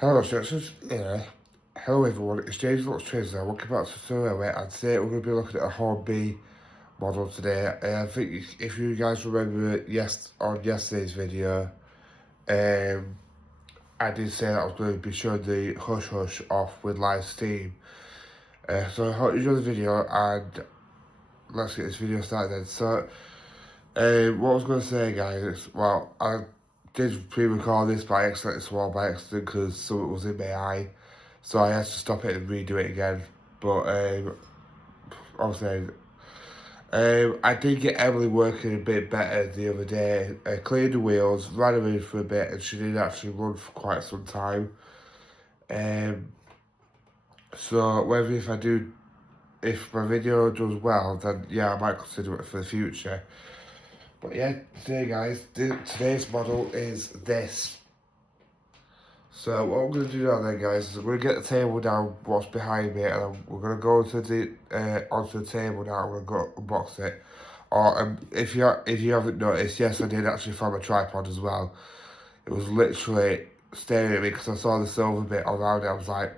Hello, so it's just, hello everyone, it's James Lux Trizzer. Welcome back to Thoroughway, and today we're going to be looking at a hornby model today. I think if you guys remember on yesterday's video, I did say that I was going to be showing the Hush Hush off with live steam. So I hope you enjoy the video, and let's get this video started then. So, what I was going to say, guys, is, well, I did pre-record this by accident as well, by accident, because something was in my eye, so I had to stop it and redo it again. But obviously, I did get Emily working a bit better the other day. I cleared the wheels, ran around for a bit, and she did actually run for quite some time. So whether if my video does well, then yeah, I might consider it for the future. But yeah, today guys, today's model is this. So what I'm going to do now then, guys, is I'm going to get the table down what's behind me, and we're going to go onto the table now. I'm going to go unbox it. Or if you haven't noticed, yes, I did actually find a tripod as well. It was literally staring at me because I saw the silver bit around it. I was like,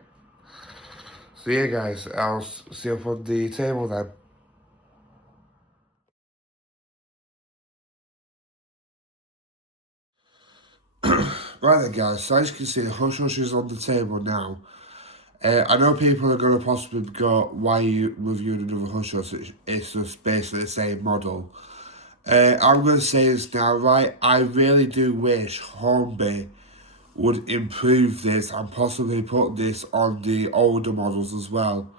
so yeah, guys, I'll see you up on the table then. Right then, guys, so as you can see, the Hush Hush is on the table now. I know people are going to possibly go, why are you reviewing another Hush Hush? It's just basically the same model. I'm going to say this now, right? I really do wish Hornby would improve this and possibly put this on the older models as well.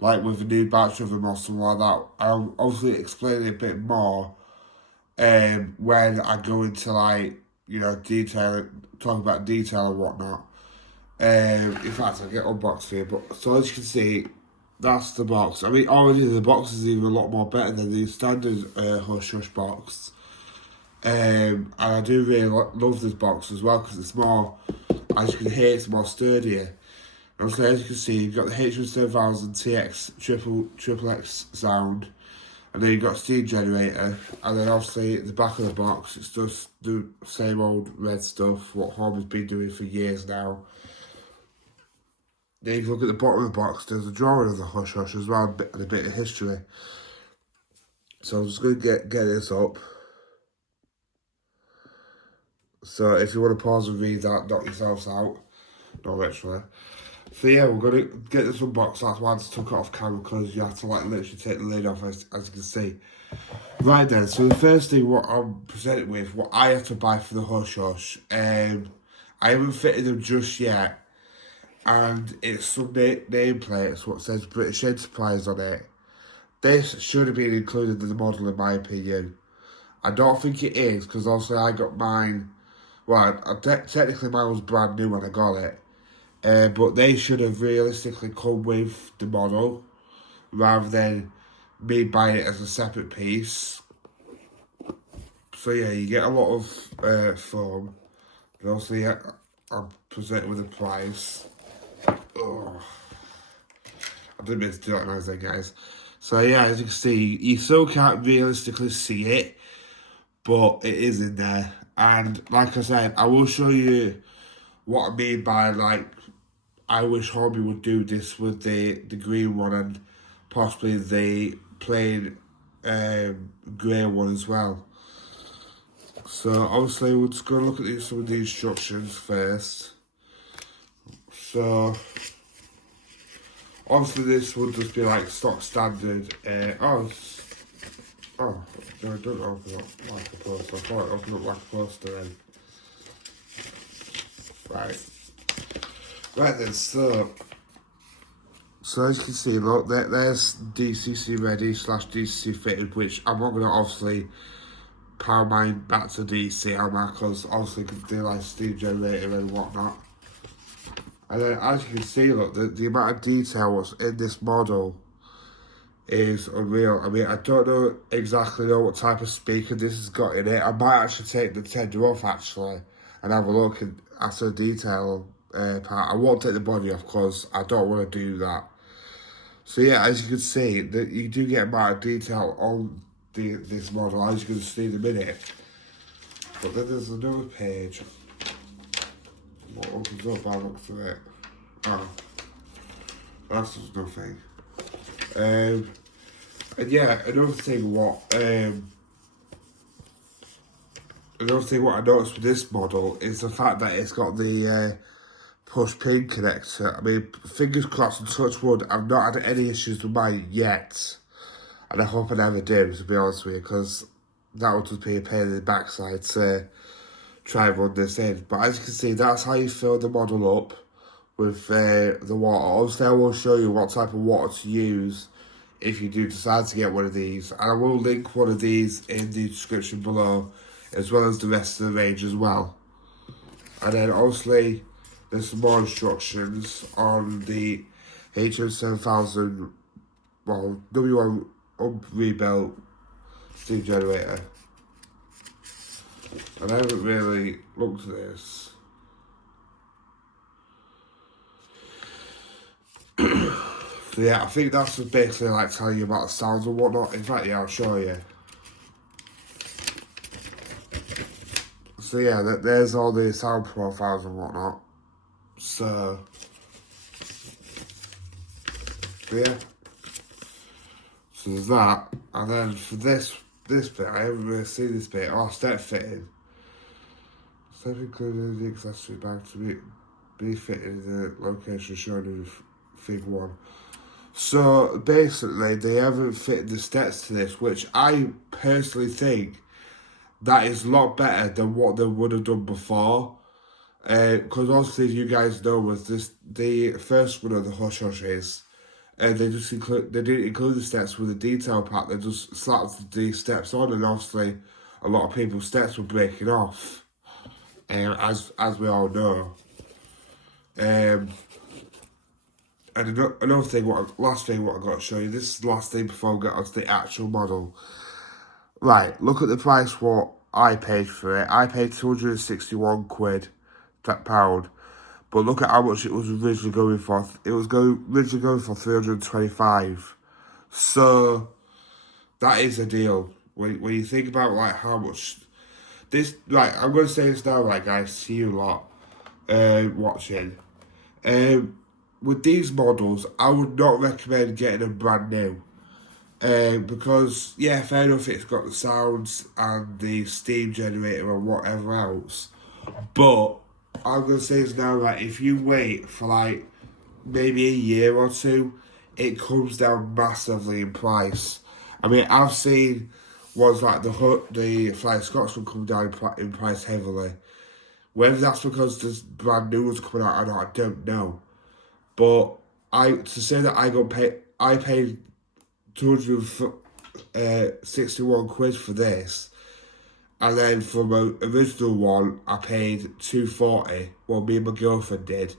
Like with a new batch of them or something like that. I'll obviously explain it a bit more when I go into detail, talk about detail and whatnot. In fact, I'll get unboxed here, but so as you can see, that's the box. I mean, already the box is even a lot more better than the standard Hush Hush box. And I do really love this box as well because it's more, as you can hear, it's more sturdier. And so as you can see, you've got the H7000 TX triple X sound, and then you've got a steam generator, and then obviously at the back of the box, it's just the same old red stuff, what Hornby's been doing for years now. Then if you look at the bottom of the box, there's a drawing of the Hush Hush as well, and a bit of history. So I'm just going to get this up. So if you want to pause and read that, knock yourselves out. Not literally. So yeah, we're going to get this unboxed. That's why I just took it off camera, because you have to like literally take the lid off, as you can see. Right then, so the first thing what I'm presented with, what I had to buy for the Hush Hush, I haven't fitted them just yet. And it's some nameplates, what says British Enterprise on it. This should have been included in the model, in my opinion. I don't think it is, because obviously I got mine, well, technically mine was brand new when I got it. But they should have realistically come with the model, rather than me buying it as a separate piece. So yeah, you get a lot of foam. And also, yeah, I'm presented with a price. Oh, I didn't mean to do that noise there, guys. So yeah, as you can see, you still can't realistically see it, but it is in there. And like I said, I will show you what I mean by, like, I wish Hornby would do this with the green one and possibly the plain grey one as well. So obviously we're just going to look at some of the instructions first. So obviously this would just be like stock standard. No, it doesn't open up like a poster. I thought it opened up like a poster then. Right then, so as you can see, look, there's DCC ready / DCC fitted, which I'm not going to obviously power mine back to DC, am I? Because obviously you can do like steam generator and whatnot. And then as you can see, look, the amount of detail what's in this model is unreal. I mean, I don't know exactly what type of speaker this has got in it. I might actually take the tender off actually and have a look at the detail part. I won't take the body off because I don't want to do that. So yeah, as you can see, that you do get a amount of detail on this model, as you can see in a minute. But then there's another page. what opens up by the looks of it. Oh, that's just nothing. And yeah, another thing what I noticed with this model is the fact that it's got the push pin connector. I mean, fingers crossed and touch wood, I've not had any issues with mine yet. And I hope I never do, to be honest with you, because that would just be a pain in the backside to try and run this in. But as you can see, that's how you fill the model up with the water. Obviously, I will show you what type of water to use if you do decide to get one of these. And I will link one of these in the description below, as well as the rest of the range as well. And then obviously, there's some more instructions on the HM7000, well, W1 rebuilt steam generator. And I haven't really looked at this. So yeah, I think that's just basically like telling you about the sounds and whatnot. In fact, yeah, I'll show you. So yeah, there's all the sound profiles and whatnot. So yeah. So there's that. And then for this bit, I haven't really seen this bit. Oh, step fitting. Step including the accessory bag to be fitted in the location shown in Fig 1. So basically, they haven't fitted the steps to this, which I personally think that is a lot better than what they would have done before. Because obviously, you guys know, with this the first one of the Hush Hushes, and they didn't include the steps with a detail pack. They just slapped the steps on, and obviously, a lot of people's steps were breaking off, as we all know. And another thing, last thing what I got to show you, this is the last thing before we get onto the actual model. Right, look at the price what I paid for it. I paid 261 quid, that pound. But look at how much it was originally going for. It was originally going for 325. So, that is a deal. When you think about like how much this, right, I'm going to say this now, right guys, to you lot watching. With these models, I would not recommend getting them brand new. Because, yeah, fair enough, it's got the sounds and the steam generator or whatever else. But, I'm going to say this now, right, if you wait for, like, maybe a year or two, it comes down massively in price. I mean, I've seen ones like the Flying Scotsman come down in price heavily. Whether that's because there's brand new ones coming out or not, I don't know. But to say that I paid 261 quid for this, and then for my original one I paid 240. Well, me and my girlfriend did,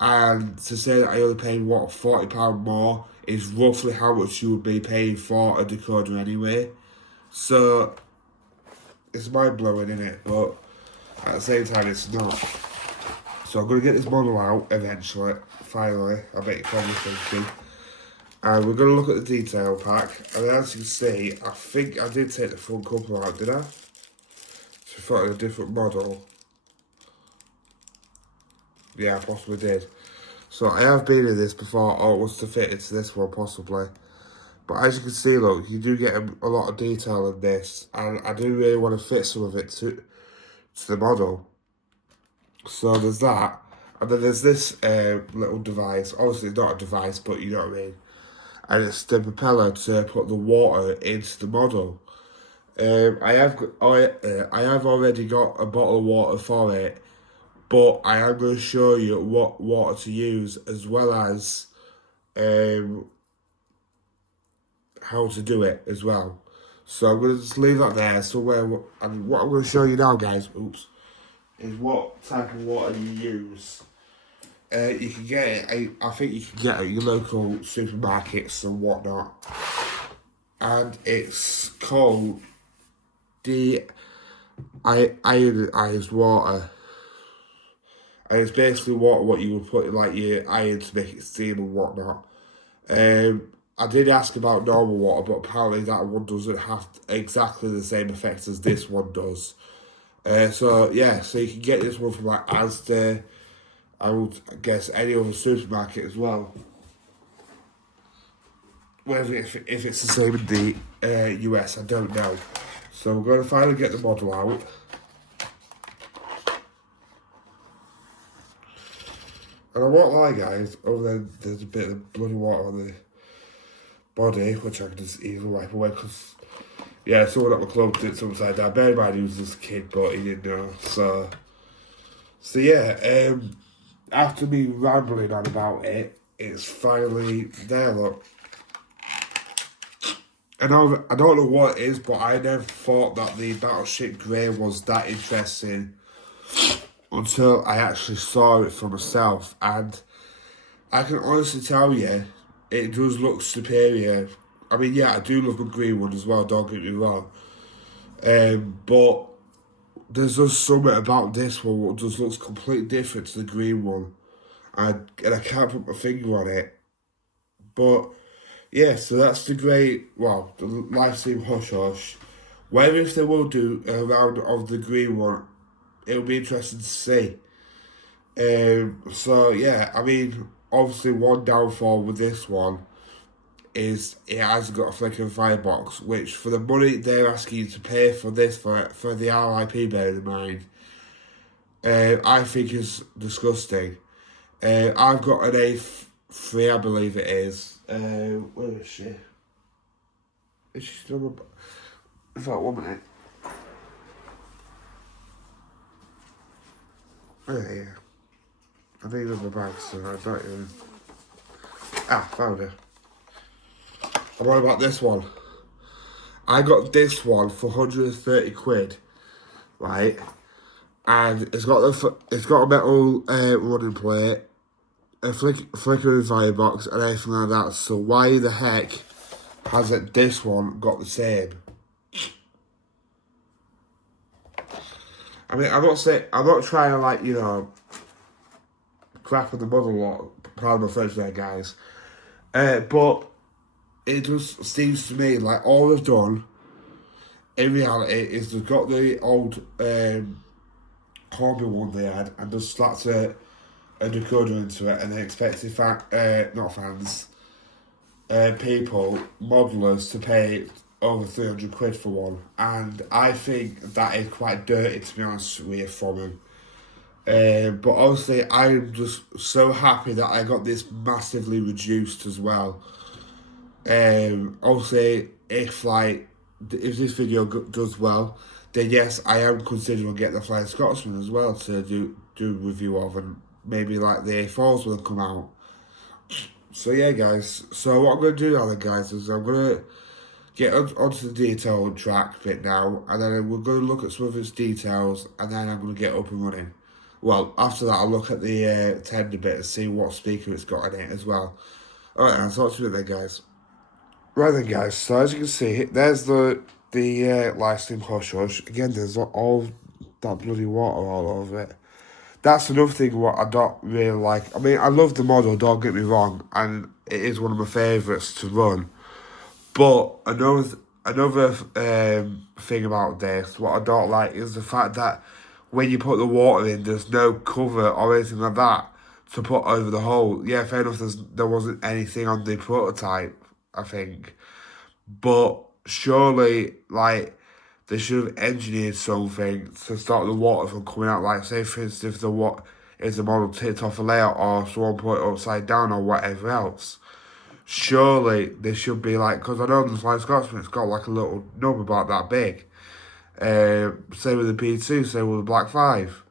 and to say that I only paid £40 more is roughly how much you would be paying for a decoder anyway. So it's mind blowing, isn't it? But at the same time, it's not. So I'm going to get this model out eventually, finally. I bet you're probably thinking. And we're going to look at the detail pack. And as you can see, I think I did take the front cover out, did I? So I thought it was a different model. Yeah, I possibly did. So I have been in this before, or it was to fit into this one possibly. But as you can see, look, you do get a lot of detail in this. And I do really want to fit some of it to the model. So there's that, and then there's this little device. Obviously it's not a device, but you know what I mean. And it's the propeller to put the water into the model. I have already got a bottle of water for it, but I am going to show you what water to use, as well as how to do it as well. So I'm going to just leave that there somewhere. And what I'm going to show you now, guys, is what type of water you use. You can get it, I think you can get it at your local supermarkets and whatnot. And it's called ionized water. And it's basically what you would put in like your iron to make it steam and whatnot. I did ask about normal water, but apparently that one doesn't have exactly the same effects as this one does. So yeah, so you can get this one from like Asda, I would guess any other supermarket as well. Whether if it's the same in the US, I don't know. So we're going to finally get the model out. And I won't lie, guys, other than there's a bit of bloody water on the body, which I can just easily wipe away, because, yeah, someone at my club did it upside down. Bear in mind, he was just a kid, but he didn't know. So yeah, after me rambling on about it, it's finally there, look. I don't know what it is, but I never thought that the Battleship Grey was that interesting until I actually saw it for myself, and I can honestly tell you, it does look superior. I mean, yeah, I do love the green one as well, don't get me wrong. But there's just something about this one that just looks completely different to the green one. And I can't put my finger on it. But, yeah, so that's the the live stream Hush Hush. Whether if they will do a round of the green one, it'll be interesting to see. So yeah, I mean, obviously one downfall with this one is it hasn't got a flickering firebox, which for the money they're asking you to pay for this for the RIP, bear in mind, I think is disgusting. I've got an A3, I believe it is. Where is she? Is she still? In fact, 1 minute. Oh yeah. I think there's my bag, so I don't even. Found her. And what about this one? I got this one for 130 quid, right? And it's got a metal running plate, a flickering firebox, and everything like that. So why the heck hasn't this one got the same? I mean, I'm not trying to, like, you know, crap on the model lot. Pardon my French there, guys. But it just seems to me like all they've done in reality is they've got the old hornby one they had and just slapped a decoder into it, and they expected people, modelers, to pay over 300 quid for one. And I think that is quite dirty, to be honest with you, from him. But obviously, I'm just so happy that I got this massively reduced as well. Obviously, if this video does well, then yes, I am considering getting the Flying Scotsman as well to do a review of, and maybe like the A4s will come out. So yeah, guys. So what I'm going to do now then, guys, is I'm going to get onto the detail track bit now, and then we're going to look at some of its details, and then I'm going to get up and running. Well, after that, I'll look at the tender bit and see what speaker it's got in it as well. Alright, I'll talk to you then, guys. Right then, guys, so as you can see, there's the live stream Hush Hush. Again, there's all that bloody water all over it. That's another thing what I don't really like. I mean, I love the model, don't get me wrong, and it is one of my favourites to run. But another thing about this, what I don't like, is the fact that when you put the water in, there's no cover or anything like that to put over the hole. Yeah, fair enough, there wasn't anything on the prototype, I think. But surely, like, they should have engineered something to stop the water from coming out. Like, say, for instance, if the model tipped off a layout or someone put it upside down or whatever else. Surely there should be, like, because I know the Flying Scotsman, it's got like a little nub about that big. Same with the P2, same with the Black 5.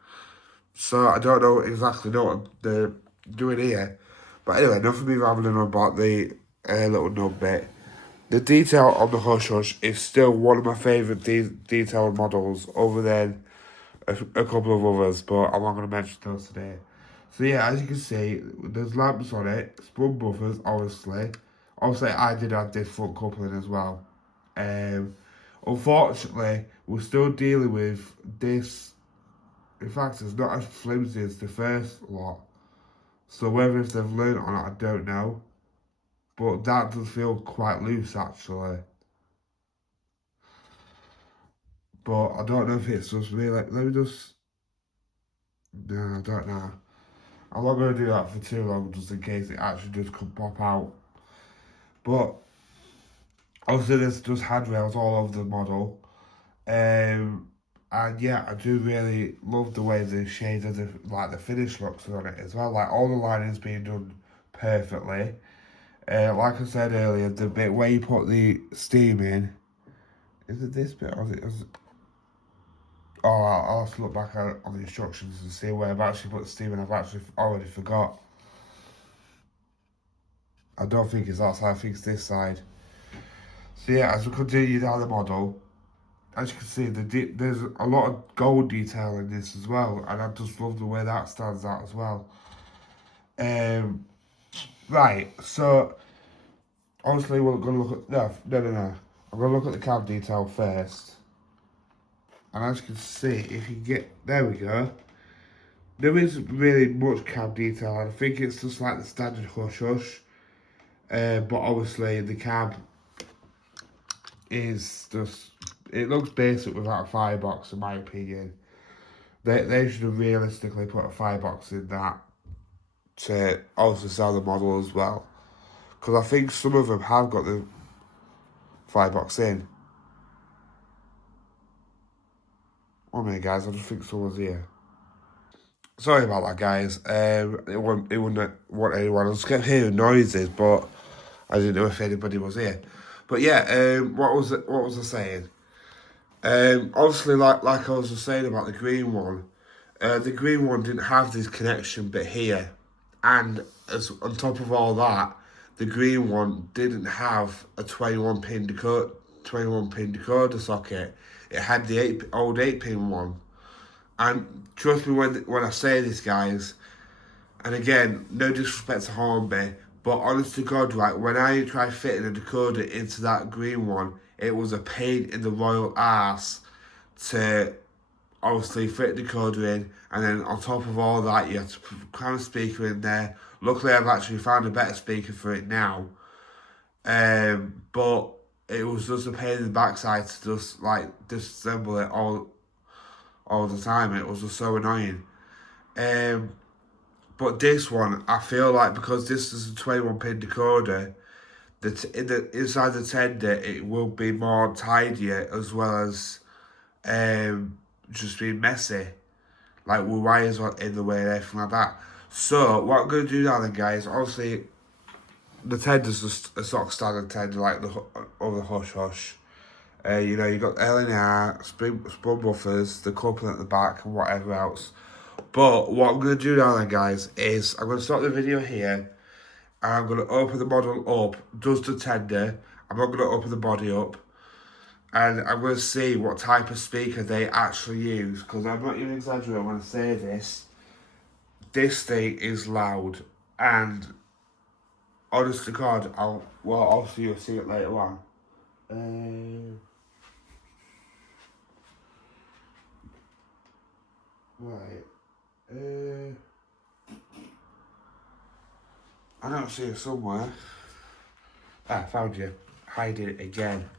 So I don't know exactly what they're doing here. But anyway, enough of me rambling on about the little nub bit. The detail on the Hush Hush is still one of my favourite detailed models, other than a couple of others, but I'm not going to mention those today. So yeah, as you can see, there's lamps on it, spun buffers, obviously. Obviously, I did add this front coupling as well. Unfortunately, we're still dealing with this. In fact, it's not as flimsy as the first lot. So whether if they've learned or not, I don't know. But that does feel quite loose, actually. But I don't know if it's just me. Like, let me just... No, I don't know. I'm not going to do that for too long, just in case it actually just could pop out. But obviously there's just handrails all over the model. And yeah, I do really love the way the shades of the finish looks on it as well. Like, all the lining's being done perfectly. Like I said earlier, the bit where you put the steam in, is it this bit or is it? Oh, I'll have to look back on the instructions and see where I've actually put the steam in. I've actually already forgot. I don't think it's that side, I think it's this side. So yeah, as we continue down the model, as you can see, there's a lot of gold detail in this as well, and I just love the way that stands out as well. Right, so obviously we're going to look at no. I'm going to look at the cab detail first, and as you can see, if you get there, we go. There isn't really much cab detail, and I think it's just like the standard hush hush. But obviously the cab is just, it looks basic without a firebox in my opinion. They should have realistically put a firebox in that to also sell the model as well. Because I think some of them have got the firebox in. 1 minute guys, I just think someone's here. Sorry about that guys, it wouldn't want anyone, I just kept hearing noises but I didn't know if anybody was here. But yeah, what was I saying? Obviously, like I was just saying about the green one, the green one didn't have this connection bit here, and as on top of all that, the green one didn't have a 21 pin decoder socket. It had the old 8-pin one, and trust me when I say this, guys. And again, no disrespect to Hornby, but honest to God, right, when I tried fitting a decoder into that green one, it was a pain in the royal arse to obviously fit the decoder in, and then on top of all that, you have to cram a speaker in there. Luckily, I've actually found a better speaker for it now. But it was just a pain in the backside to just like disassemble it all the time. It was just so annoying. But this one, I feel like because this is a 21 pin decoder, inside the tender it will be more tidier as well as just being messy, like with wires in the way and everything like that. So what I'm going to do now then guys, obviously the tender's just a sort of standard tender like the other hush hush. You know, you got LNR, spring buffers, the coupling at the back and whatever else. But what I'm going to do now then guys is I'm going to stop the video here and I'm going to open the model up, just the tender. I'm not going to open the body up. And I'm going to see what type of speaker they actually use, because I'm not even exaggerating when I say this. This thing is loud, and honest to God, obviously you'll see it later on. Right. I don't see it somewhere. I found you. Hiding it again.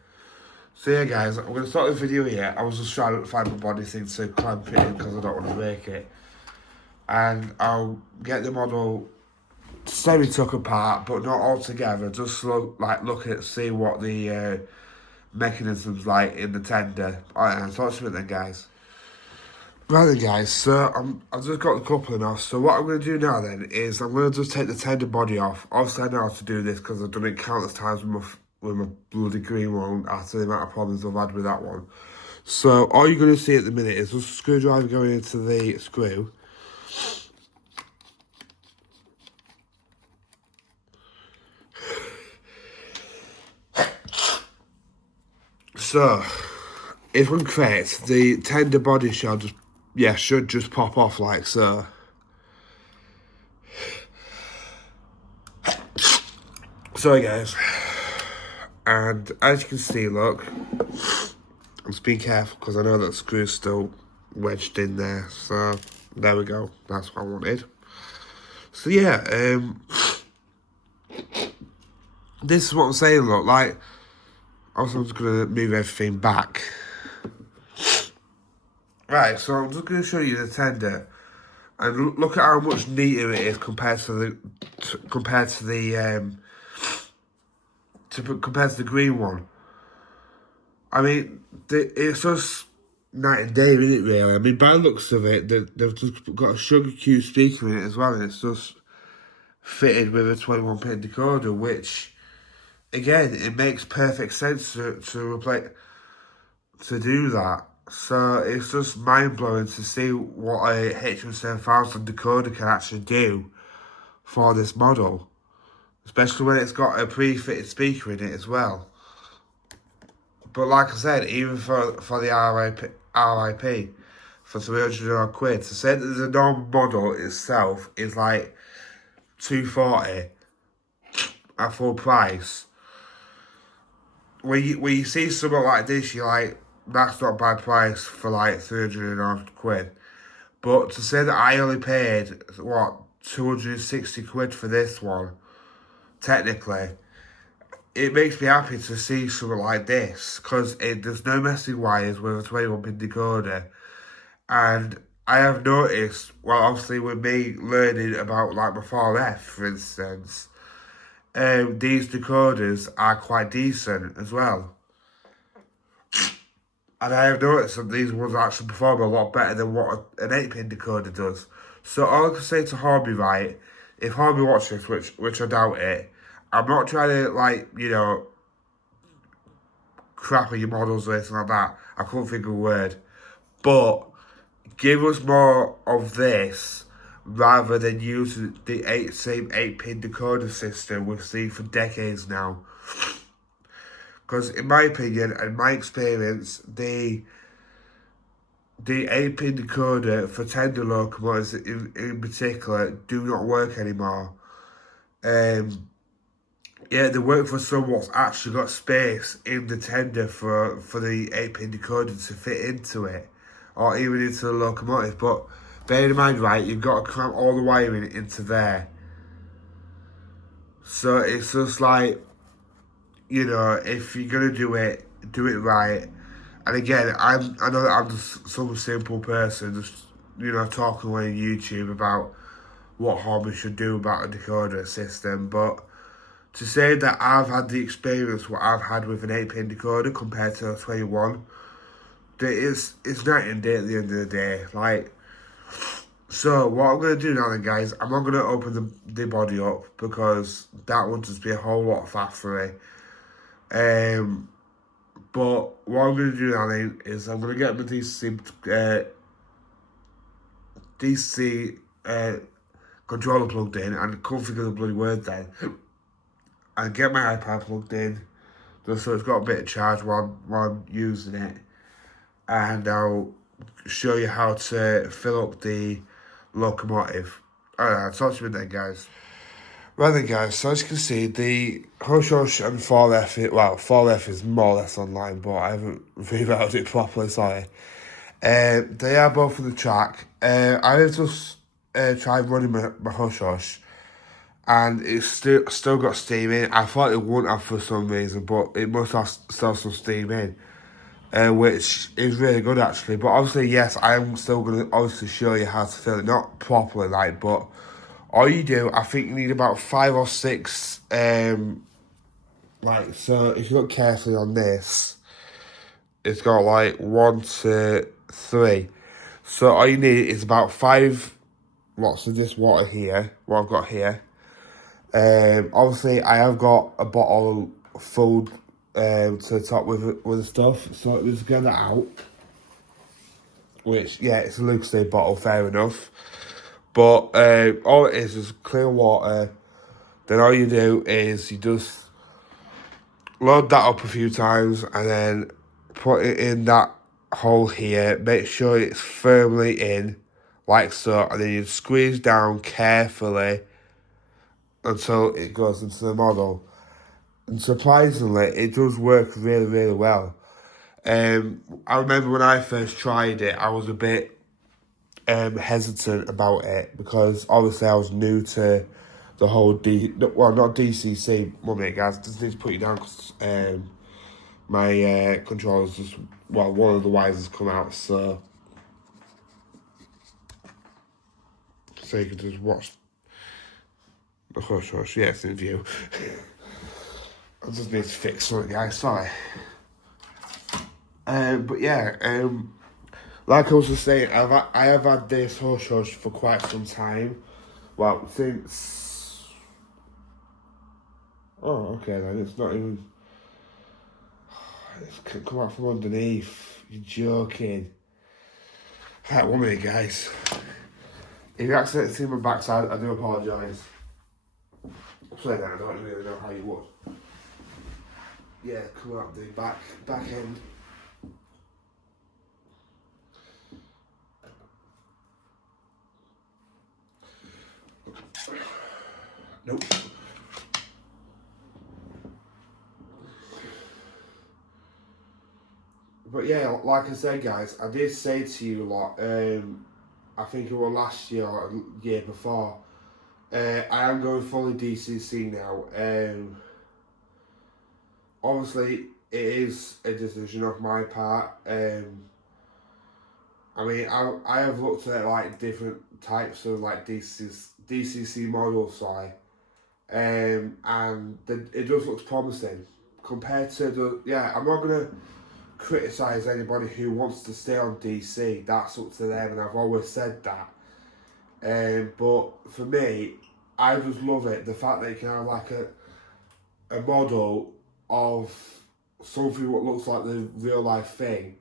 So yeah guys, I'm going to start the video here. I was just trying to find my body thing to clamp it in because I don't want to break it. And I'll get the model semi-tuck apart, but not all together. Just look at, see what the mechanism's like in the tender. Alright, I'll talk to you then guys. Right then guys, so I've just got the coupling off. So what I'm going to do now then is I'm going to just take the tender body off. Obviously I know how to do this because I've done it countless times with my bloody green one after the amount of problems I've had with that one. So all you're going to see at the minute is just a screwdriver going into the screw. So, if I'm correct, the tender body should just pop off like so. Sorry guys. And as you can see, look, I'm just being careful because I know that screw's still wedged in there. So there we go. That's what I wanted. So yeah, this is what I'm saying. Look, like, also I'm just gonna move everything back. Right, so I'm just going to show you the tender, and look at how much neater it is compared to the compared to the green one. I mean, it's just night and day, isn't it, really? I mean, by the looks of it, they've just got a sugar cube speaker in it as well, and it's just fitted with a 21-pin decoder, which, again, it makes perfect sense to do that. So it's just mind-blowing to see what a HM7000 decoder can actually do for this model, especially when it's got a pre-fitted speaker in it as well. But like I said, even for the RIP for 300 odd quid, to say that the normal model itself is like 240 at full price. When you see something like this, you're like, that's not bad price for like 300 odd quid. But to say that I only paid, what, 260 quid for this one, technically, it makes me happy to see something like this, because there's no messing wires with a 21-pin decoder. And I have noticed, well, obviously with me learning about like my 4F, for instance, these decoders are quite decent as well. And I have noticed that these ones actually perform a lot better than what an 8-pin decoder does. So all I can say to Hornby, right, if Hornby watches this, which I doubt it, I'm not trying to, like, you know, crap at your models or anything like that. I couldn't think of a word. But give us more of this rather than using the same 8-pin decoder system we've seen for decades now. Because in my opinion and my experience, the 8-pin decoder for tender locomotives in particular do not work anymore. Yeah, they work for some what's actually got space in the tender for the 8-pin decoder to fit into it, or even into the locomotive. But bear in mind, right, you've got to clamp all the wiring into there. So it's just like, you know, if you're gonna do it right. And again, I know that I'm just some simple person, just, you know, talking on YouTube about what Hornby should do about a decoder system, but to say that I've had the experience what I've had with an 8-pin decoder compared to a 21, it's night and day at the end of the day. Like, so what I'm going to do now then, guys, I'm not going to open the body up because that would just be a whole lot of faffery. But what I'm going to do now then is I'm going to get my DC controller plugged in and configure the bloody word then. And get my iPad plugged in, just so it's got a bit of charge while I'm using it. And I'll show you how to fill up the locomotive. Alright, I'll talk to you then, guys. Right then, guys, so as you can see, the Hush Hush and 4F, well, 4F is more or less online, but I haven't rerouted it properly, sorry. They are both on the track. I have just tried running my Hush Hush, and it's still got steam in. I thought it wouldn't have for some reason, but it must have still some steam in, which is really good actually. But obviously, yes, I am still going to obviously show you how to fill it, not properly like, but all you do, I think you need about 5 or 6, like, so if you look carefully on this, it's got like 1, 2, 3. So all you need is about 5 lots of this water here, what I've got here. Obviously, I have got a bottle full to the top with the stuff, so let's get that out. Which, yeah, it's a Lucasade bottle, fair enough. But all it is clear water. Then all you do is you just load that up a few times and then put it in that hole here. Make sure it's firmly in, like so, and then you squeeze down carefully until it goes into the model. And surprisingly, it does work really, really well. I remember when I first tried it, I was a bit hesitant about it because obviously I was new to the whole not DCC. 1 minute, guys, just need to put you down because my controller's just, well, one of the wires has come out, so so you can just watch the hush hush. Yeah, it's in view. I just need to fix something, guys. Sorry. But yeah, like I was just saying, I have had this hush hush for quite some time. Well, since... Oh, okay then, it's not even... It's come out from underneath. You're joking. Right, 1 minute, guys. If you accidentally see my backside, I do apologise. Play that, I don't really know how you would. Yeah, come out the back end. Nope. But yeah, like I said, guys, I did say to you, like, I think it was last year or year before, I am going fully DCC now. Obviously, it is a decision of my part. I mean, I have looked at like different types of like DCC models, and it just looks promising compared to the. Yeah, I'm not gonna criticise anybody who wants to stay on DC. That's up to them, and I've always said that. But for me, I just love it. The fact that you can have like a model of something what looks like the real life thing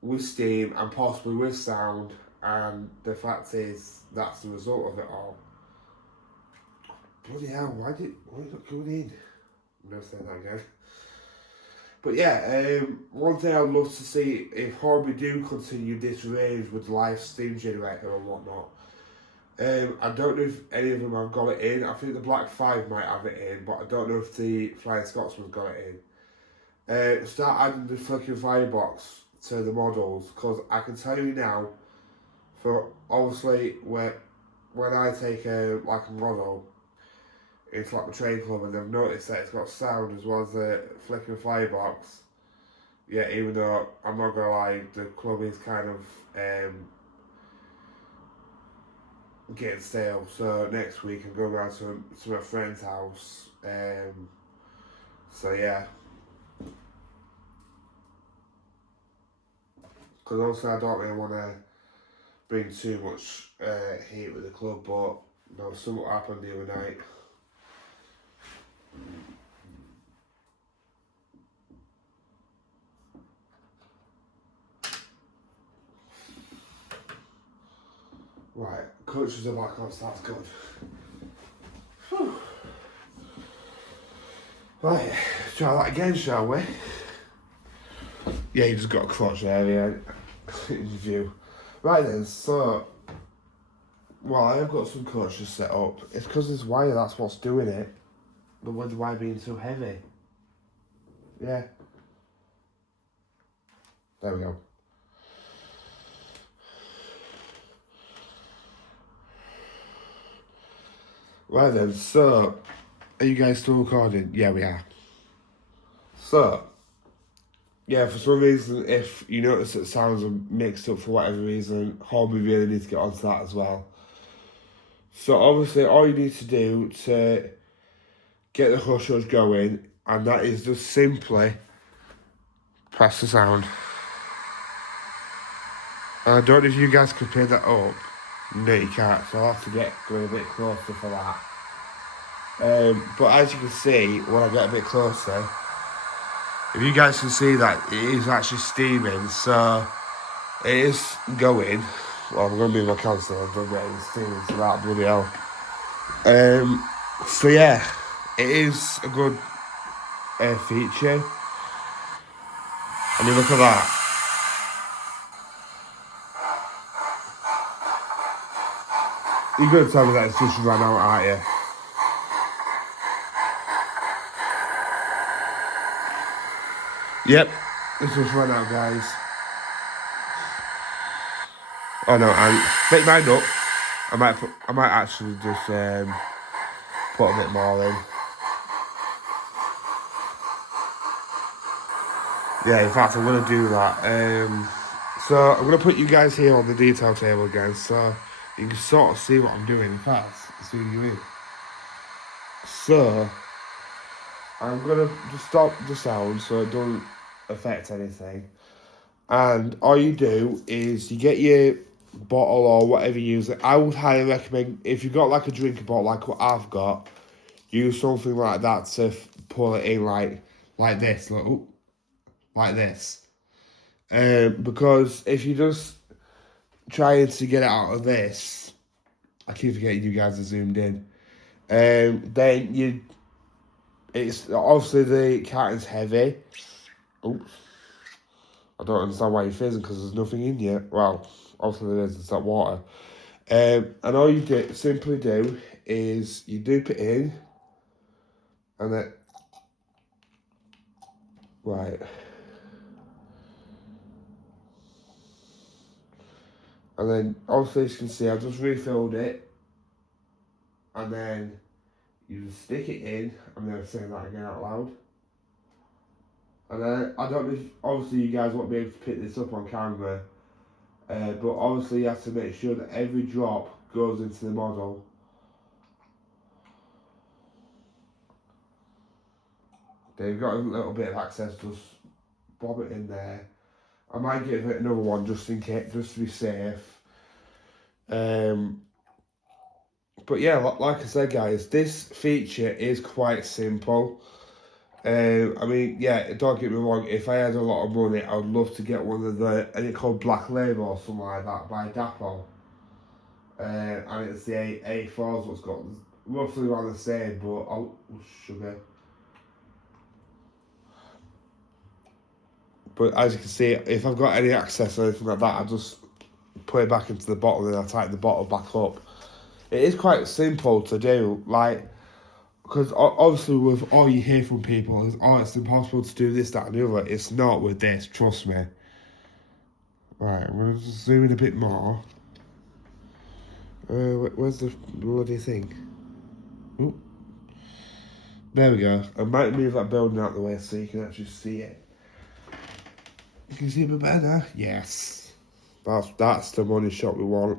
with steam and possibly with sound, and the fact is that's the result of it all. Bloody hell, why are you not coming in? I'm never saying that again. But yeah, one thing I'd love to see if Hornby do continue this range with the live steam generator and whatnot. I don't know if any of them have got it in. I think the Black 5 might have it in, but I don't know if the Flying Scotsman's got it in. Start adding the flickering firebox to the models, because I can tell you now, for obviously when I take a model into like my training club and they've noticed that it's got sound as well as the flickering firebox. Yeah, even though I'm not gonna lie, the club is kind of getting stale. So next week I'm going around to my friend's house. So yeah. Because also I don't really want to bring too much heat with the club, but you know, something happened the other night. Right, coaches are back on, so that's good. Whew. Right, try that again, shall we? Yeah, you just got a crotch there, yeah. In view. Right then, so, well, I have got some coaches set up. It's because there's wire, that's what's doing it. But with the wire being so heavy. Yeah. There we go. Right then, so, are you guys still recording? Yeah, we are. So, yeah, for some reason, if you notice that sounds are mixed up for whatever reason, Hornby really needs to get onto that as well. So obviously, all you need to do to get the hush hush going, and that is just simply press the sound. And I don't know if you guys can pick that up. No, you can't, so I'll have to get going a bit closer for that. But as you can see, when I get a bit closer, if you guys can see that it is actually steaming, so it is going. Well, I'm going to move my cancel, I'm getting steaming to that, bloody hell. So yeah, it is a good feature. I mean, look at that. You're going to tell me that it's just ran out, aren't you? Yep, it's just run out, guys. Oh no, make mine up. I might actually just put a bit more in. Yeah, in fact, I'm gonna do that. So I'm gonna put you guys here on the detail table again. So you can sort of see what I'm doing. In fact, zoom you in. So, I'm going to just stop the sound so it doesn't affect anything. And all you do is you get your bottle or whatever you use. I would highly recommend, if you've got like a drinking bottle like what I've got, use something like that to pull it in like this, like this. Because if you just trying to get it out of this, I keep forgetting you guys are zoomed in. Then it's obviously the carton's heavy. Oops. I don't understand why you're fizzing because there's nothing in you. Well, obviously there is, it's that water. And all you simply do is you dip it in, and then right. And then obviously as you can see I've just refilled it, and then you just stick it in. I'm going to say that again out loud. And then I don't know if obviously you guys won't be able to pick this up on camera, but obviously you have to make sure that every drop goes into the model. They've got a little bit of access, just bob it in there. I might give it another one just in case, just to be safe. But yeah, like I said, guys, this feature is quite simple. I mean, yeah, don't get me wrong, if I had a lot of money, I would love to get one of the, and it's called Black Label or something like that by Dapple. And it's the A4's what's got roughly around the same, but sugar. But as you can see, if I've got any access or anything like that, I just put it back into the bottle and I tighten the bottle back up. It is quite simple to do, like, because obviously with all you hear from people is, oh, it's impossible to do this, that and the other. It's not with this, trust me. Right, I'm going to zoom in a bit more. Where's the bloody thing? Ooh. There we go. I might move that building out of the way so you can actually see it. You can see it a bit better? Yes. That's the money shot we want.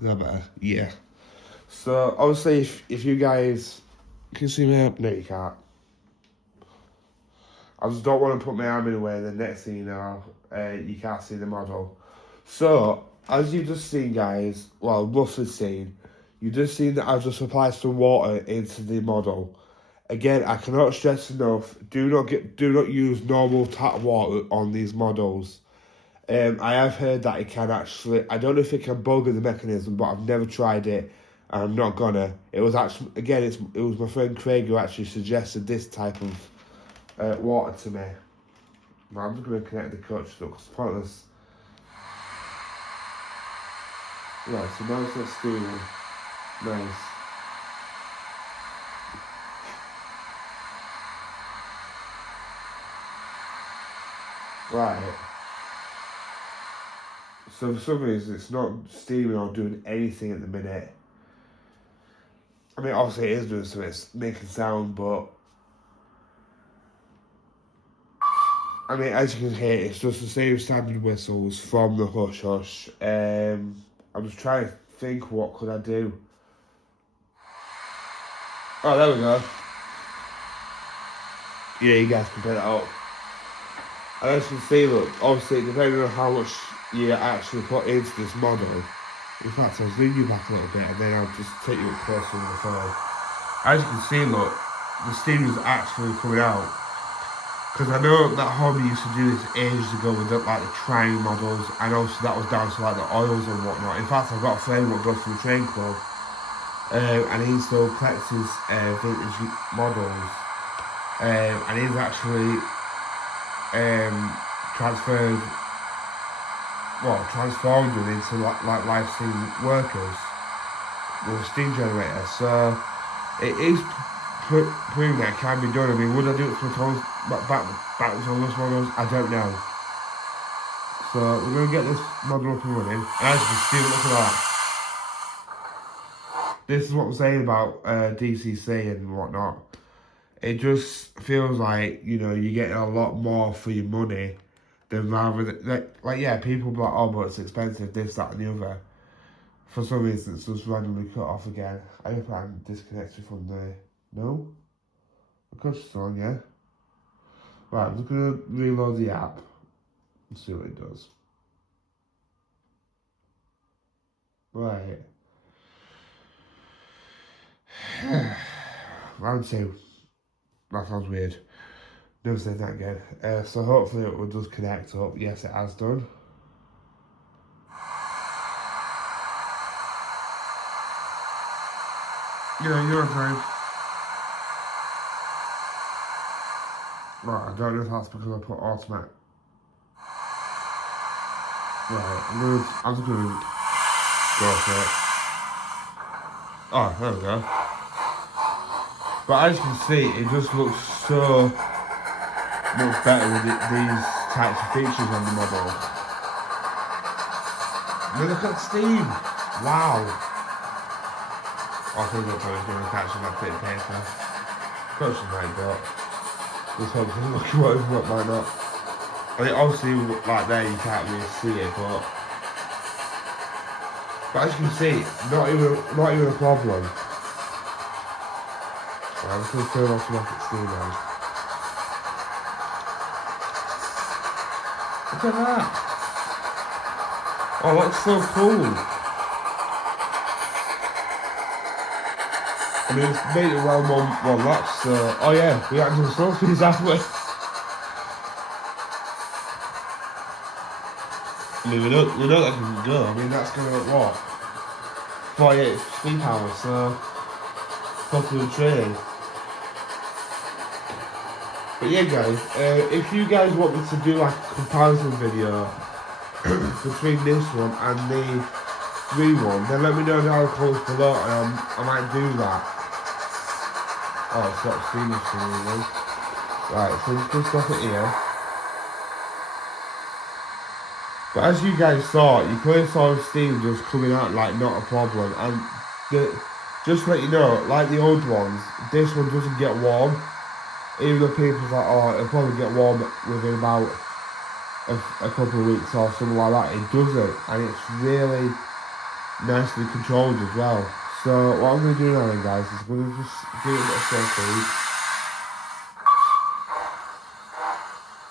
Is that better? Yeah. So, obviously, if you guys... Can you see me up? No, you can't. I just don't want to put my arm in the way, and the next thing you know, you can't see the model. So, as you've just seen, guys, well, roughly seen, you've just seen that I've just applied some water into the model. Again, I cannot stress enough, do not use normal tap water on these models. I have heard that it can actually, I don't know if it can bugger the mechanism, but I've never tried it, and I'm not gonna. It was actually, again, it was my friend Craig who actually suggested this type of water to me. Now I'm just going to connect the clutch to it because it's pointless. Right, so now it's not steaming. Nice. Right. So for some reason it's not steaming or doing anything at the minute. I mean, obviously it is doing something, it's making sound, but I mean, as you can hear, it's just the same standard whistles from the Hush Hush. I'm just trying to think, what could I do? Oh, there we go. Yeah, you guys can put it up. And as you can see, look, obviously, depending on how much you actually put into this model, in fact, I'll zoom you back a little bit and then I'll just take you up closer on the phone. As you can see, look, the steam is actually coming out. Because I know that Hornby used to do this ages ago with like the train models, and also that was down to like the oils and whatnot. In fact, I've got a friend that goes to the train club, and he still collects his vintage models, and he's actually transformed them into like live steam workers with a steam generator. So it is proving that it can be done. I mean, would I do it for backwards on those models? I don't know. So we're going to get this model up and running. And as you can see, look at that. This is what I'm saying about DCC and whatnot. It just feels like, you know, you're getting a lot more for your money Then rather than, like, yeah, people be like, oh, but it's expensive, this, that, and the other. For some reason, it's just randomly cut off again. I hope I'm disconnected from the... No? Of course it's on, yeah? Right, I'm just going to reload the app and see what it does. Right. Round 2. That sounds weird. Never said that again. So hopefully it will just connect up. Yes, it has done. Yeah, you're okay. Right, I don't know if that's because I put automatic. Right, I'm just gonna go for it. Oh, there we go. But as you can see, it just looks so much better with these types of features on the model. Now look at Steam! Wow! I think that's how he's going to catch on that bit of paper. Of course you might, but just hope it doesn't look whatever it might not. I mean, obviously, like there, you can't really see it, but as you can see, not even a problem. Right, I'm just going to turn off automatic Steam now. Look at that! Oh, that's so cool! I mean, it's made it around one lap, so... Oh yeah, we actually slow speeds halfway. I mean, we know that can go. I mean, that's going to, what? 48 speed power, so... Popular training. But yeah, guys, if you guys want me to do like a comparison video between this one and the 3-1, then let me know down in the comments below and I might do that. Oh, it's not seamless for me then. Right, so I'm just going to stop it here. But as you guys saw, you clearly saw steam just coming out like not a problem. And just to let you know, like the old ones, this one doesn't get warm. Even though people's like, oh, it'll probably get warm within about a couple of weeks or something like that. It doesn't. And it's really nicely controlled as well. So what I'm going to do now then, guys, is I'm going to just give it a bit of slow speed.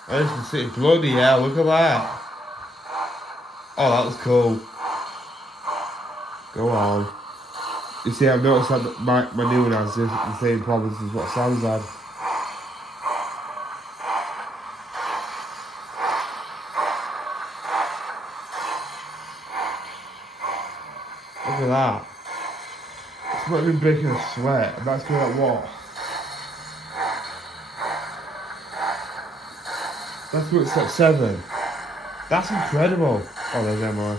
As you can see, bloody hell, look at that. Oh, that was cool. Go on. You see, I've noticed that my new one has the same problems as what Sam's had. Look at that. It's not even breaking a sweat, and that's going at what? That's going at 7. That's incredible. Oh, there's Emma.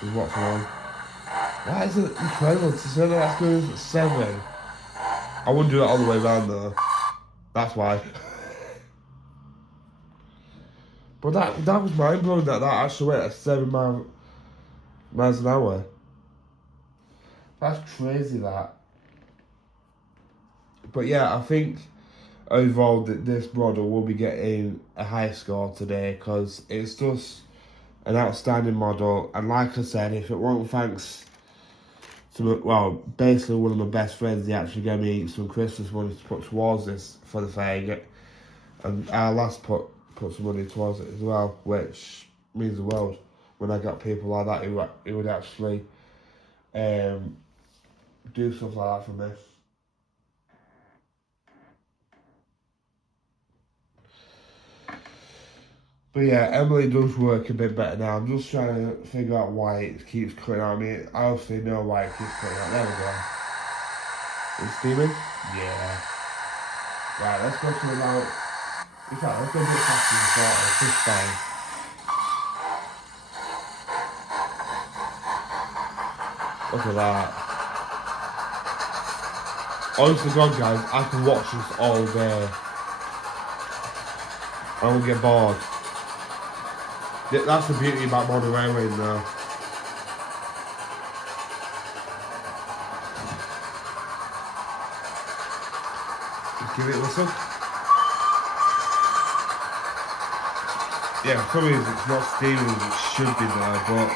There's what's wrong. That is incredible to say that's going at 7. I wouldn't do that all the way around though. That's why. But that was mind blowing that actually went at 7 miles an hour. That's crazy, that. But yeah, I think overall this model will be getting a high score today because it's just an outstanding model. And like I said, if it weren't thanks to, well, basically one of my best friends, he actually gave me some Christmas money to put towards this for the thing. And I last put some money towards it as well, which means the world when I got people like that who would actually do stuff like that for me. But yeah, Emily does work a bit better now. I'm just trying to figure out why it keeps cutting out. I mean, I obviously know why it keeps cutting out. There we go. It's steaming? Yeah. Right, let's go to about... In fact, let's go a bit faster than thought. It's just fine. Look at that. Honestly, God, guys, I can watch this all day. I won't get bored. That's the beauty about modern railways, though. Just give it a listen. Yeah, for some reason it's not steaming as it should be there, but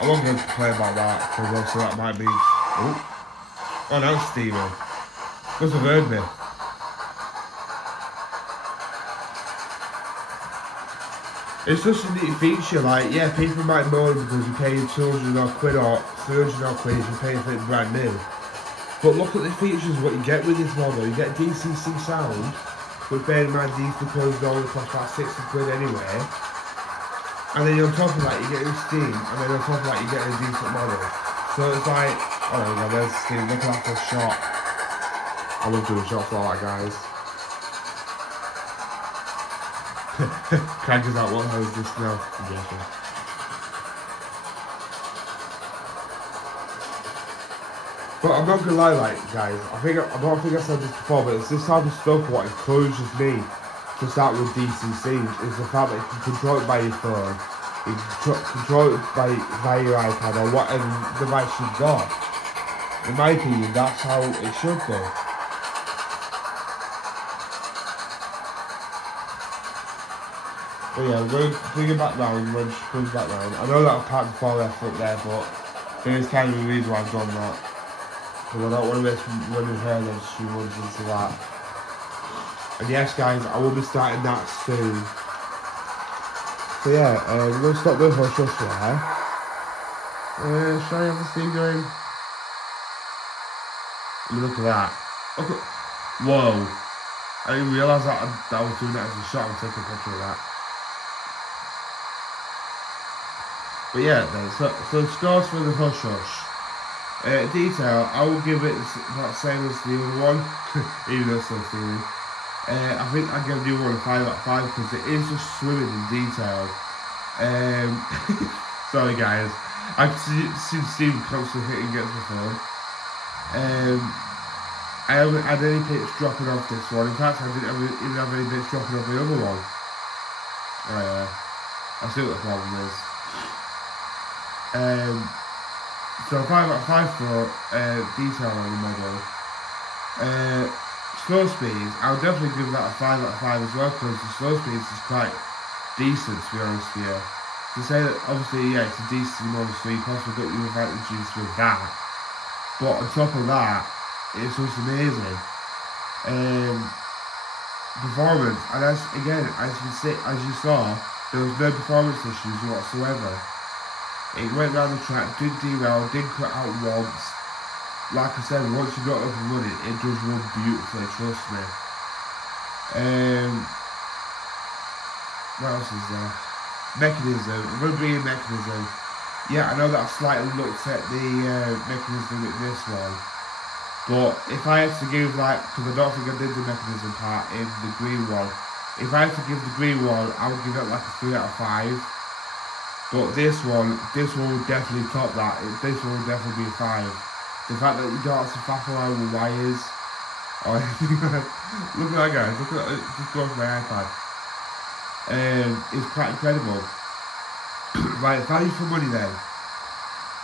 I won't go complain about that, because also that might be... Oh, now it's steaming. Must have heard me. It's just a neat feature, like, yeah, people might moan because you're paying 200 odd quid or 300 odd quid if you're paying for it brand new. But look at the features, what you get with this model. You get DCC sound, which bear in mind these because they only cost about 60 quid anyway. And then on top of that you get your Steam, and then on top of that you get a decent model. So it's like, oh my god, there's Steam, look at that for a shot. I love doing shots like that, guys. Crank is out, what the hell is this now? But I'm not gonna lie, like, guys, I don't think I said this before, but it's this type of stuff what encourages me to start with DCC, is the fact that you can control it by your phone, you can control it via your iPad or whatever device you've got. In my opinion, that's how it should be. But yeah, we're going to bring it back round when she comes back round. I know that I can't before left foot there, but there is kind of a reason why I've done that. Because I don't want to miss running her and then she runs into that. And yes guys, I will be starting that soon. So yeah, we're going to stop the hush hush there. Should I have the steam going? Look at that. Look at, whoa. I didn't realise that I was doing that as a shot. I'm taking a picture of that. But yeah, then, so scores for the hush hush. Detail, I will give it about the same as the other one, even though it's still steaming. I think I'd give the other one a 5 out of 5 because it is just swimming in detail. Sorry guys, I can see Steve constantly hitting against my phone. I haven't had any bits dropping off this one. In fact, I didn't even have any bits dropping off the other one. Oh yeah, I see what the problem is. So 5 out of 5 for detail on the model. Slow speed, I would definitely give that a 5 out of 5 as well, because the slow speed is quite decent, to be honest with you. To say that, obviously, yeah, it's a decent model, so you possibly got your advantages with that. But on top of that, it's just amazing. Performance, and as you saw, there was no performance issues whatsoever. It went down the track, didn't derail, didn't cut out once. Like I said, once you got up and running, it does run beautifully, trust me. What else is there? Mechanism, I'm going to bring in mechanism. Yeah, I know that I slightly looked at the mechanism with this one. But if I had to give, like, because I don't think I did the mechanism part in the green one. If I had to give the green one, I would give it like a 3 out of 5. But this one would definitely top that. This one would definitely be a 5. The fact that you don't have to faff around with wires or anything like that. Look at that guys, look at that, just go off my iPad. It's quite incredible. Right, value for money then.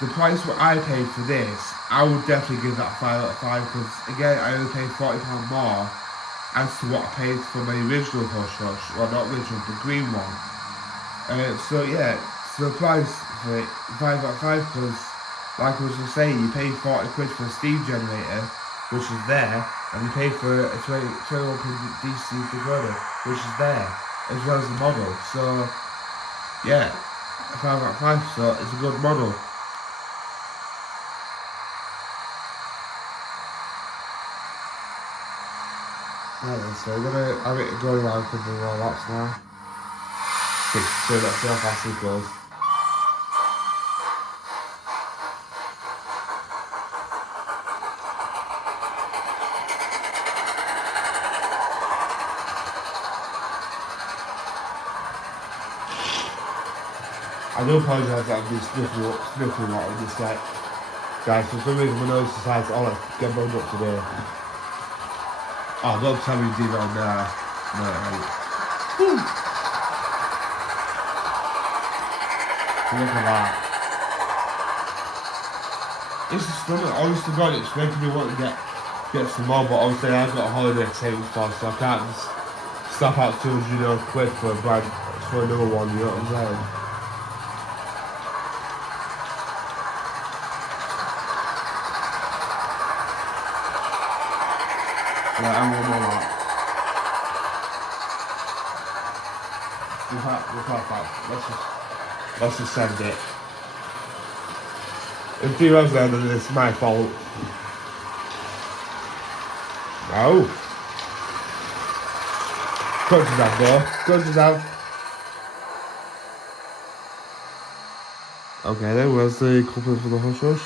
The price what I paid for this, I would definitely give that a 5 out of 5 because again I only paid £40 more as to what I paid for my original hush hush, well not original, the green one. So yeah, so the price for it, 5 out of 5 because like I was just saying, you pay 40 quid for a steam generator, which is there, and you pay for a 21 quid DC decoder, which is there, as well as the model. So, yeah, a 5 out of 5, so it's a good model. Right, so we're going to have it go around a couple more laps now. So let's see how fast it goes. I do apologise that I've been sniffing a lot of this, like, guys, for some reason my nose decides, oh, let's get boned up today. Oh, don't tell me you did on there. No, right. Look at that. It's the stomach, honest to God, it's making me want to get some more, but obviously I've got a holiday savings for, so I can't just stop out 200 quid for a brand for another one, you know what I'm saying? Right, I'm one more lap. We've had that. Let's just send it. If he was there, then it's my fault. No. Touchdown, though. Touchdown. Okay, then where's the couple for the hush hush?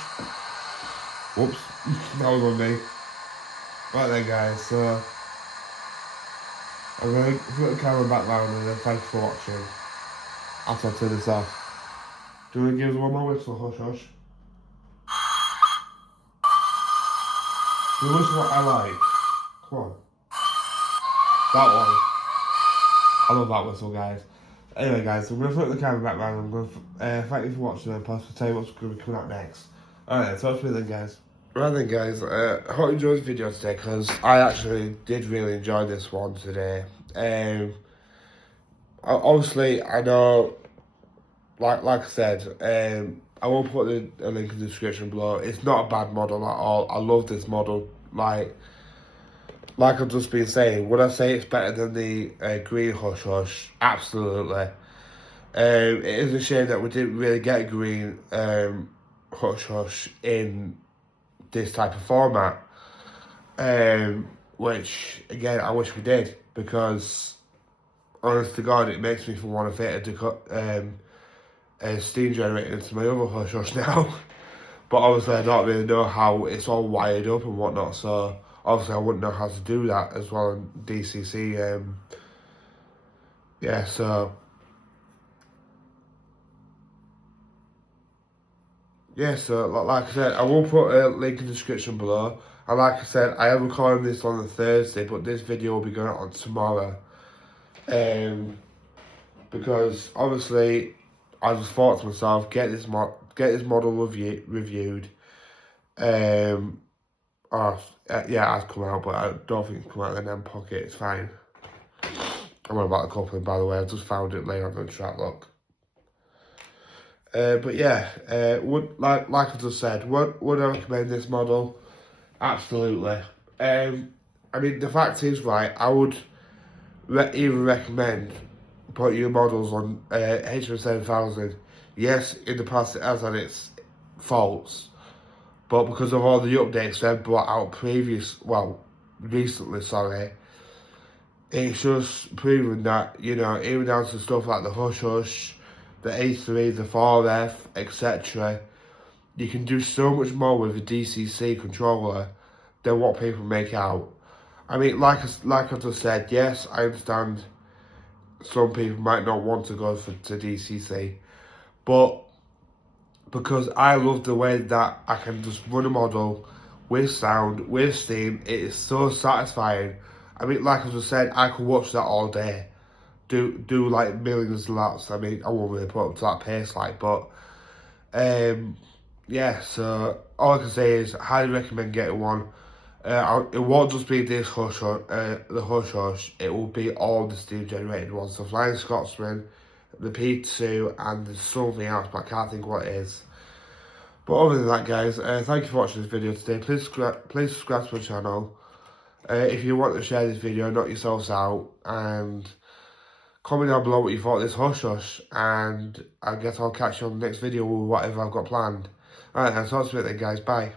Whoops, that was on me. Right then, guys, so I'm going to put the camera back round and then thank you for watching. After I turn this off. Do you want to give us one more whistle, hush hush? Do you whistle what I like? Come on. That one. I love that whistle, guys. Anyway, guys, I'm going to put the camera back round. I'm going to thank you for watching and possibly tell you what's going to be coming up next. Alright, so that's me then, guys. Right then, guys, I hope you enjoyed the video today because I actually did really enjoy this one today. Obviously, I know, like I said, I will put a link in the description below. It's not a bad model at all. I love this model. Like I've just been saying, would I say it's better than the green hush hush? Absolutely. It is a shame that we didn't really get a green hush hush in this type of format, which again I wish we did, because honest to God it makes me want to fit a steam generator into my other hush hush now. But obviously I don't really know how it's all wired up and whatnot, so obviously I wouldn't know how to do that as well in DCC. Yeah, so yeah, so like I said, I will put a link in the description below. And like I said, I am recording this on a Thursday, but this video will be going out on tomorrow. Because obviously, I just thought to myself, get this model reviewed. Yeah, it has come out, but I don't think it's come out in an M pocket. It's fine. I'm on about the coupling, by the way. I just found it laying on the track. Look. But yeah, like I just said, would I recommend this model? Absolutely. I mean, the fact is, right, I would even recommend putting your models on HM7000. Yes, in the past it has had its faults, but because of all the updates they've brought out recently, sorry, it's just proven that, you know, even down to stuff like the hush hush, the A3, the 4F, etc. You can do so much more with a DCC controller than what people make out. I mean, like I just said, yes, I understand some people might not want to go to DCC, but because I love the way that I can just run a model with sound, with steam, it is so satisfying. I mean, like I just said, I could watch that all day. Do like millions of laps. I mean, I won't really put up to that pace, like, but yeah. So all I can say is, I highly recommend getting one. It won't just be this the hush hush. It will be all the steam generated ones. The Flying Scotsman, the P2, and there's something else, but I can't think what it is. But other than that, guys, thank you for watching this video today. Please subscribe to my channel. If you want to share this video, knock yourselves out, and comment down below what you thought of this hush hush, and I guess I'll catch you on the next video with whatever I've got planned. Alright, that's all for it then, guys. Bye.